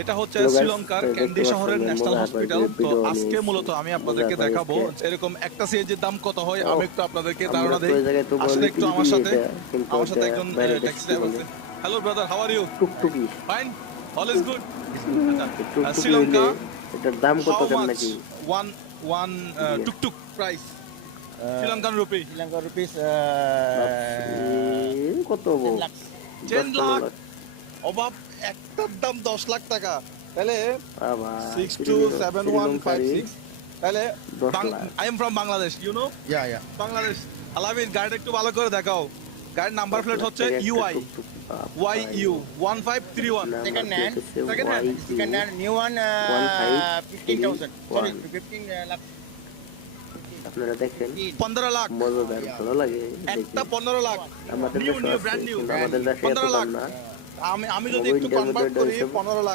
এটা হচ্ছে শ্রীলঙ্কার ক্যান্ডি শহরের ন্যাশনাল হসপিটাল তো আজকে মূলত আমি আপনাদেরকে দেখাবো। এরকম একটা সিএনজির দাম কত হয় আমি একটু আপনাদেরকে ধারণা দেই। আসলে একটু আমার সাথে আমার সাথে একজন ট্যাক্সি ড্রাইভার আছে। Hello brother how are you Tuktuki. Fine all is good Sri Lanka এটার দাম কত মাচ নাকি? One one tuktuk price Sri Lankan rupee uh, এ, কত হব? 10 lakhs. টেন দশ পনেরো লাখ। অভাব একটার দাম দশ লাখ টাকা। তাহলে six two seven one five six তাহলে I am from Bangladesh you know Yeah, yeah. Bangladesh Alamin গাড়িটা একটু ভালো করে দেখাও। গাড়ির নাম্বার প্লেট হচ্ছে UI Y U one five three one Second hand, new one, One five uh, 15,000. Sorry, one. 15 uh, lakhs. আপনারা দেখেন পনেরো লাখ। মজাদার ভালো লাগে একটা। পনেরো লাখ। আমাদের নিউ নিউ নিউ আমাদের দেশে এত পনেরো লাখ। দাম না। আমি আমি যদি একটু কনভার্ট করি পনেরো লাখ